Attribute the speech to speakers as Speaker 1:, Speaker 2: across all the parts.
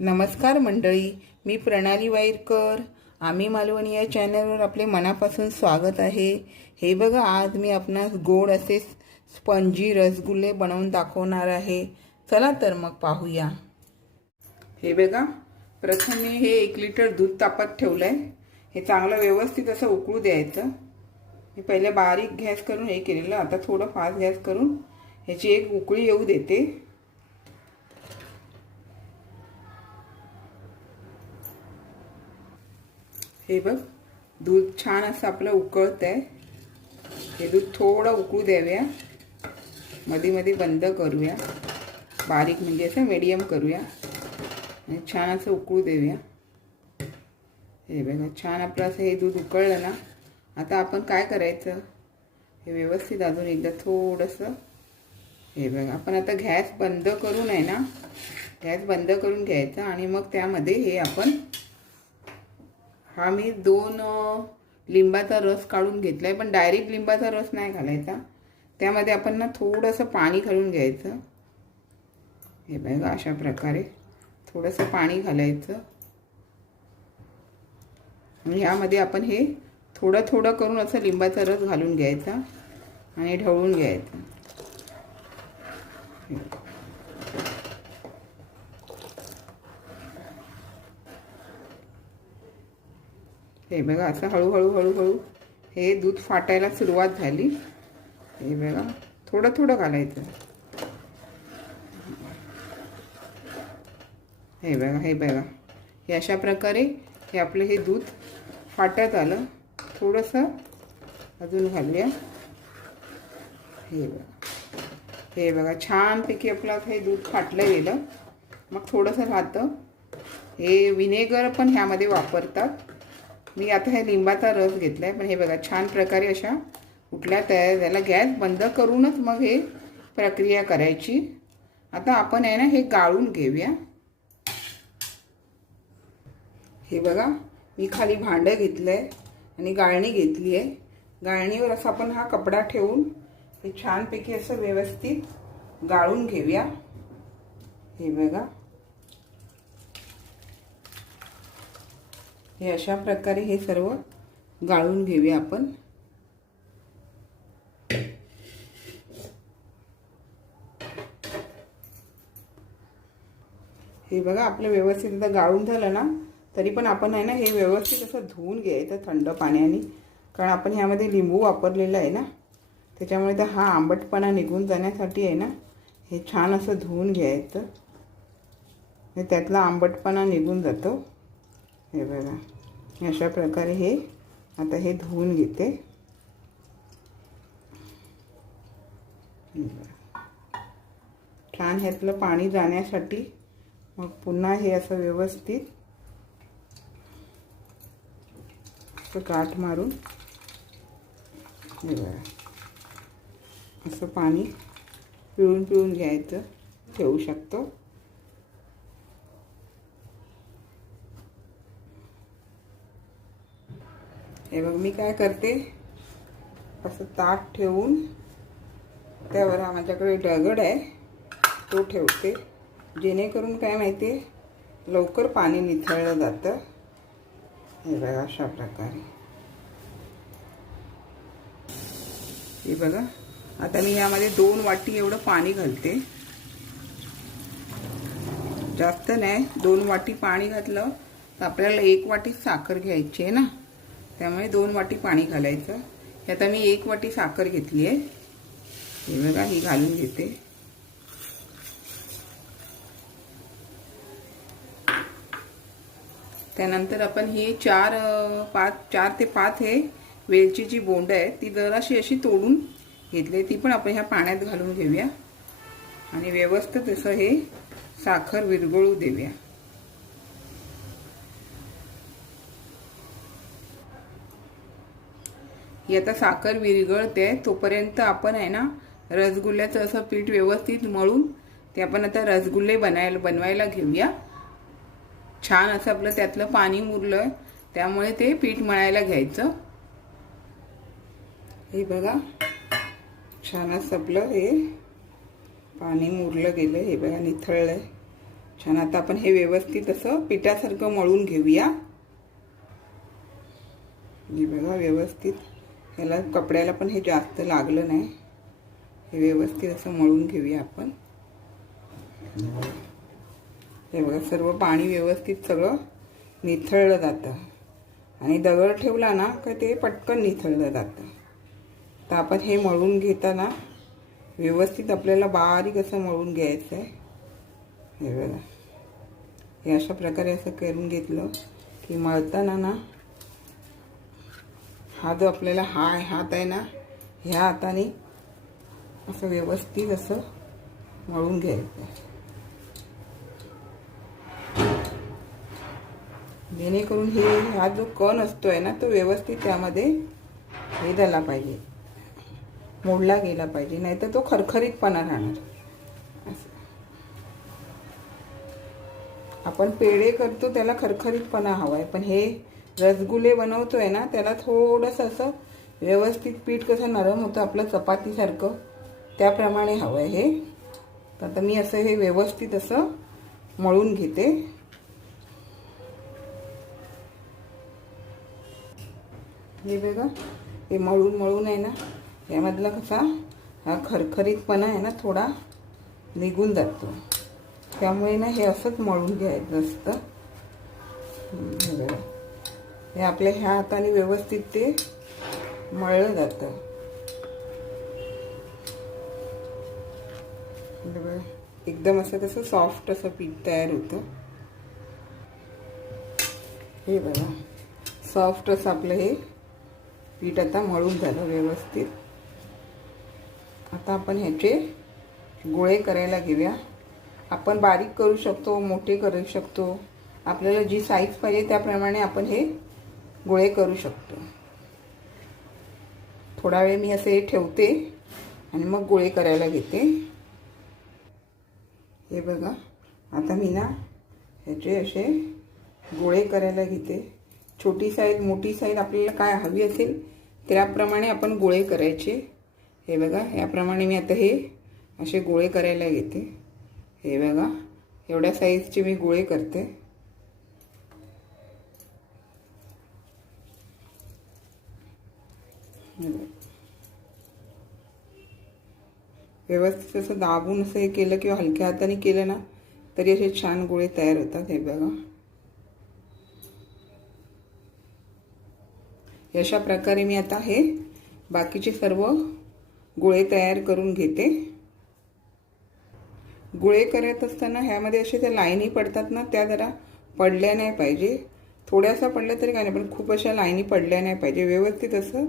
Speaker 1: नमस्कार मंडळी मी प्रणाली वाईरकर. आम्ही मालवणी या चॅनलवर आपले मनापासून स्वागत आहे. हे बघा आज मी आपणास गोड असे स्पंजी रसगुल्ले बनवून दाखवणार आहे. चला तर मग पाहूया. हे बघा प्रथम मी हे एक लिटर दूध तापत ठेवलं आहे हे चांगलं व्यवस्थित असं उकळू द्यायचं. मी पहिले बारीक गॅस करून हे केलेलं आता थोडं फास्ट गॅस करून ह्याची एक उकळी येऊ देते. हे बघ दूध छान असं आपलं उकळत आहे हे दूध थोडं उकळू द्याव्या. मध्ये मध्ये बंद करूया. बारीक म्हणजे असं मीडियम करूया. आणि छान असं उकळू देऊया. हे बघा छान आपलं असं हे दूध उकळलं ना आता आपण काय करायचं? हे व्यवस्थित अजून एकदा थोडंसं. हे बघा आपण आता गॅस बंद करून आहे ना. गॅस बंद करून घ्यायचा आणि मग त्यामध्ये हे आपण हा मी दोन लिंबाचा रस काढून घेतला आहे पण डायरेक्ट लिंबाचा रस नाही घालायचा. त्यामध्ये आपण ना थोडंसं पाणी घालून घ्यायचं. हे बघा अशा प्रकारे थोडंसं पाणी घालायचं. आणि ह्यामध्ये आपण हे थोडं थोडं करून असं लिंबाचा रस घालून घ्यायचा आणि ढवळून घ्यायचा. हे बघा असं हळूहळू हळूहळू हे दूध फाटायला सुरुवात झाली. हे बघा थोडं थोडं घालायचं. हे बघा हे बघा. हे अशा प्रकारे हे आपलं हे दूध फाटत आलं. थोडंसं अजून घालूया. हे बघा. हे बघा छानपैकी आपलं हे दूध फाटलं गेलं. मग थोडंसं राहतं. हे विनेगर पण ह्यामध्ये वापरतात. मी आता हे लिंबाचा रस घेतला आहे पण हे बघा छान प्रकारे अशा कुठल्या तयार झाला गॅस बंद करूनच मग हे प्रक्रिया करायची. आता आपण आहे ना हे गाळून घेऊया. हे बघा मी खाली भांडं घेतलं आहे आणि गाळणी घेतली आहे. गाळणीवर असं आपण हा कपडा ठेवून हे छानपैकी असं व्यवस्थित गाळून घेऊया. हे बघा. हे अशा प्रकारे हे सर्व गाळून घेऊया आपण. हे बघा आपलं व्यवस्थित आता गाळून झालं ना तरी पण आपण आहे ना हे व्यवस्थित असं धुवून घ्यायचं थंड पाण्याने. कारण आपण ह्यामध्ये लिंबू वापरलेला आहे ना त्याच्यामुळे तर हा आंबटपणा निघून जाण्यासाठी आहे ना हे छान असं धुवून घ्यायचं. त्यातला आंबटपणा निघून जातो. हे बघा. अशा प्रकारे हे आता हे धुवून घेते. छान ह्यातलं पाणी जाण्यासाठी मग पुन्हा हे असं व्यवस्थित असं काठ मारून हे बघा. असं पाणी पिळून पिळून घ्यायचं ठेवू शकतो. हे बघ मी काय करते? असं ताट ठेवून त्यावर हा माझ्याकडे दगड आहे तो ठेवते. जेणेकरून काय माहिती आहे लवकर पाणी निथळलं जातं. हे बघा अशा प्रकारे. हे बघा आता मी यामध्ये दोन वाटी एवढं पाणी घालते. जास्त नाही दोन वाटी पाणी घातलं तर आपल्याला एक वाटी साखर घ्यायची आहे ना? त्यामुळे दोन वाटी पाणी घालायचं. हे आता मी एक वाटी साखर घेतली आहे. हे बघा ही घालून घेते. त्यानंतर आपण ही चार पाच चार ते पाच हे वेलची जी बोंड आहे ती जराशी अशी तोडून घेतली ती पण आपण ह्या पाण्यात घालून घेऊया. आणि व्यवस्थित असं हे साखर विरघळू देऊया. ही आता साखर विरघळते तोपर्यंत आपण आहे ना रसगुल्ल्याचं असं पीठ व्यवस्थित मळून ते आपण आता रसगुल्ले बनायला बनवायला घेऊया. छान असं आपलं त्यातलं पाणी मुरलं त्यामुळे ते पीठ मळायला घ्यायचं. हे बघा छान असं आपलं हे पाणी मुरलं गेलं हे बघा निथळलंय. छान आता आपण हे व्यवस्थित असं पिठासारखं मळून घेऊया. हे बघा व्यवस्थित. याला कपड्याला पण हे जास्त लागलं नाही. हे व्यवस्थित असं मळून घेऊया आपण. हे बघा सर्व पाणी व्यवस्थित सगळं निथळलं जातं. आणि दगड ठेवला ना का ते पटकन निथळलं जातं. तर आपण हे मळून घेताना व्यवस्थित आपल्याला बारीक असं मळून घ्यायचं आहे हे बघा. हे अशा प्रकारे असं करून घेतलं की मळताना ना हा जो आपल्याला हा हात आहे ना ह्या हाताने असं व्यवस्थित असं मळून घ्यायचं. आहे जेणेकरून हे हा जो कण असतोय ना तो व्यवस्थित त्यामध्ये हे झाला पाहिजे. मोडला गेला पाहिजे नाहीतर तो खरखरीतपणा राहणार. असं. आपण पेढे करतो त्याला खरखरीतपणा हवा आहे पण हे रसगुल्ले बनवतोय ना त्याला थोडंसं असं व्यवस्थित पीठ कसं नरम होतं आपलं चपातीसारखं त्याप्रमाणे हवं आहे हे. तर आता मी असं हे व्यवस्थित असं मळून घेते. हे बघा हे मळून मळून आहे ना यामधला कसा हा खरखरीतपणा आहे ना थोडा निघून जातो. त्यामुळे ना हे असंच मळून घ्यायचं असतं. बघा. हे आपल्या ह्या हाताने व्यवस्थित ते मळलं जातं. एकदम असं तसं सॉफ्ट असं पीठ तयार होतं. हे बघा सॉफ्ट असं आपलं हे पीठ आता मळून झालं व्यवस्थित. आता आपण ह्याचे गोळे करायला घेऊया. आपण बारीक करू शकतो मोठे करू शकतो. आपल्याला जी साईज पाहिजे त्याप्रमाणे आपण हे गोळे करू शकतो. थोडा वेळ मी असे ठेवते आणि मग गोळे करायला घेते. हे बघा आता मी ना ह्याचे असे गोळे करायला घेते. छोटी साईज मोठी साईज आपल्याला काय हवी असेल त्याप्रमाणे आपण गोळे करायचे. हे बघा याप्रमाणे मी आता हे असे गोळे करायला घेते. हे बघा एवढ्या साईजचे मी गोळे करते. व्यवस्थित असं दाबून असं हे केलं किंवा हलक्या हाताने केलं ना तरी असे छान गोळे तयार होतात हे बघा. अशा प्रकारे मी आता हे बाकीचे सर्व गोळे तयार करून घेते. गोळे करत असताना ह्यामध्ये असे त्या लाईनी पडतात ना त्या जरा पडल्या नाही पाहिजे. थोड्यासा पडल्या तरी काय नाही पण खूप अशा लाईनी पडल्या नाही पाहिजे. व्यवस्थित असं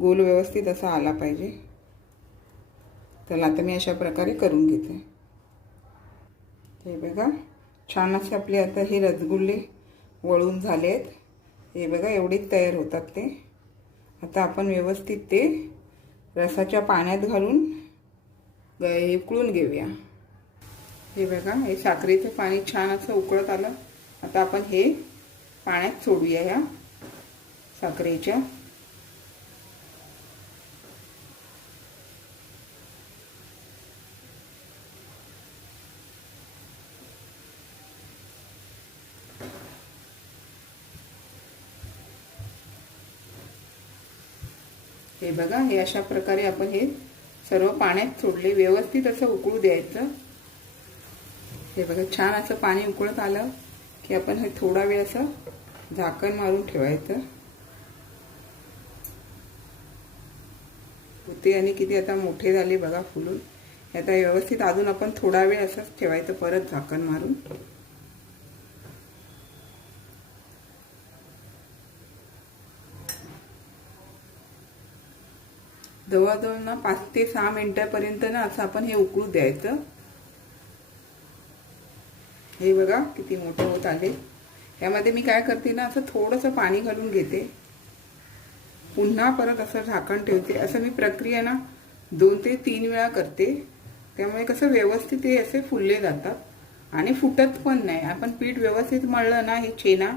Speaker 1: गोल व्यवस्थित असा आला पाहिजे. तर आता मी अशा प्रकारे करून घेते. हे बघा छान असे आपले आता हे रसगुल्ले वळून झाले आहेत हे बघा एवढेच तयार होतात ते. आता आपण व्यवस्थित ते रसाच्या पाण्यात घालून हे उकळून घेऊया. हे बघा हे साखरेचं पाणी छान असं उकळत आलं. आता आपण हे पाण्यात सोडूया ह्या साखरेच्या. हे बघा हे अशा प्रकारे आपण हे सर्व पाण्यात सोडले. व्यवस्थित असं उकळू द्यायचं. हे बघा छान असं पाणी उकळत आलं की आपण हे थोडा वेळ असं झाकण मारून ठेवायचं. होते आणि किती आता मोठे झाले बघा फुलून. आता व्यवस्थित अजून आपण थोडा वेळ असंच ठेवायचं परत झाकण मारून. जवळजवळ ना पाच ते सहा मिनिटापर्यंत ना असं आपण हे उकळू द्यायचं. हे बघा किती मोठं होत आले यामध्ये मी काय करते ना असं थोडंसं पाणी घालून घेते. पुन्हा परत असं झाकण ठेवते. असं मी प्रक्रिया ना दोन ते तीन वेळा करते. त्यामुळे कसं व्यवस्थित हे असे फुलले जातात. आणि फुटत पण नाही. आपण पीठ व्यवस्थित मळलं ना हे छेना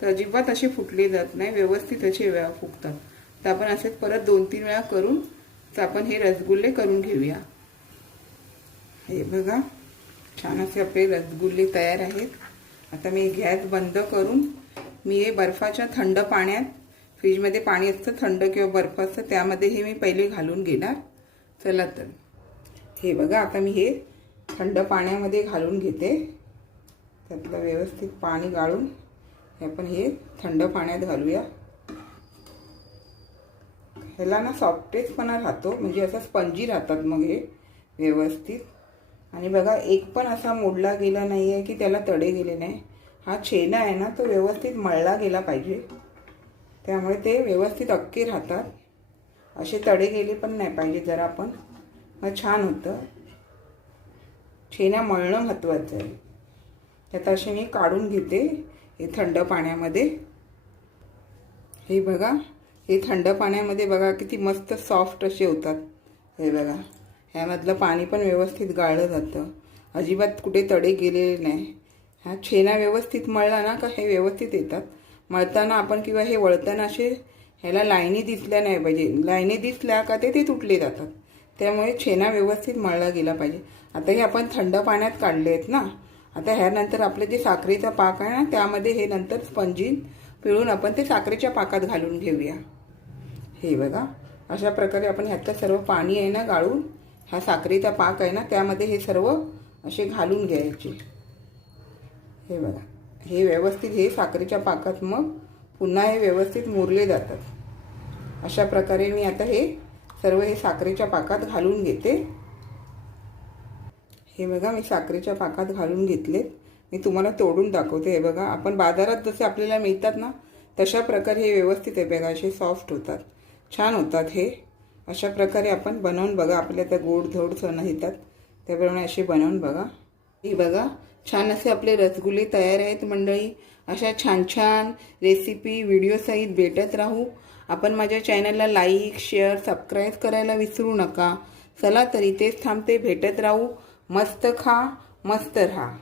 Speaker 1: तर अजिबात असे फुटले जात नाही. व्यवस्थित असे वेळा फुगतात. तर आपण असेच परत दोन तीन वेळा करून तर आपण हे रसगुल्ले करून घेऊया. हे बघा छान असे आपले रसगुल्ले तयार आहेत. आता मी गॅस बंद करून मी हे बर्फाच्या थंड पाण्यात फ्रीजमध्ये पाणी असतं थंड किंवा बर्फ असतं त्यामध्ये हे मी पहिले घालून घेणार. चला तर. हे बघा आता मी हे थंड पाण्यामध्ये घालून घेते. त्यातलं व्यवस्थित पाणी गाळून हे आपण हे थंड पाण्यात घालूया. ह्याला ना सॉफ्टेजपणा राहतो. म्हणजे असा स्पंजी राहतात मग हे व्यवस्थित. आणि बघा एक पण असा मोडला गेला नाही आहे की त्याला तडे गेले नाही. हा छेना आहे ना तो व्यवस्थित मळला गेला पाहिजे. त्यामुळे ते व्यवस्थित अक्के राहतात. असे तडे गेले पण नाही पाहिजे जरा आपण मग छान होतं. छेना मळणं महत्त्वाचं आहे. त्यात असे मी काढून घेते हे थंड पाण्यामध्ये. हे बघा. हे थंड पाण्यामध्ये बघा किती मस्त सॉफ्ट असे होतात. हे बघा. ह्यामधलं पाणी पण व्यवस्थित गाळलं जातं. अजिबात कुठे तडे गेलेले नाही. हा छेना व्यवस्थित मळला ना का हे व्यवस्थित येतात. मळताना आपण किंवा हे वळताना असे ह्याला लाईनी दिसल्या नाही पाहिजे. लाईनी दिसल्या का ते ते तुटले जातात. त्यामुळे छेना व्यवस्थित मळला गेला पाहिजे. आता हे आपण थंड पाण्यात काढले आहेत ना. आता ह्यानंतर आपलं जे साखरेचा पाक आहे ना त्यामध्ये हे नंतर स्पंजीन पिळून आपण ते साखरेच्या पाकात घालून घेऊया. हे बघा. अशा प्रकारे आपण ह्यातलं सर्व पाणी आहे ना गाळून हा साखरेचा पाक आहे ना त्यामध्ये हे सर्व असे घालून घ्यायचे. हे बघा. हे व्यवस्थित हे साखरेच्या पाकात मग पुन्हा हे व्यवस्थित मुरले जातात. अशा प्रकारे मी आता हे सर्व हे साखरेच्या पाकात घालून घेते. हे बघा मी साखरेच्या पाकात घालून घेतले मी तुम्हाला तोडून दाखवते. हे बघा आपण बाजारात जसे आपल्याला मिळतात ना तशा प्रकारे हे व्यवस्थित आहे बघा असे सॉफ्ट होतात. छान होतात हे. अशा प्रकारे आपण बनवून बघा. आपल्या त्या गोड धोड सण येतात त्याप्रमाणे असे बनवून बघा. हे बघा. छान असे आपले रसगुल्ले तयार आहेत मंडळी. अशा छान छान रेसिपी व्हिडिओसहित भेटत राहू. आपण माझ्या चॅनलला लाईक शेअर सबस्क्राईब करायला विसरू नका. चला तरी तेच थांबते. भेटत राहू. मस्त खा मस्त राहा.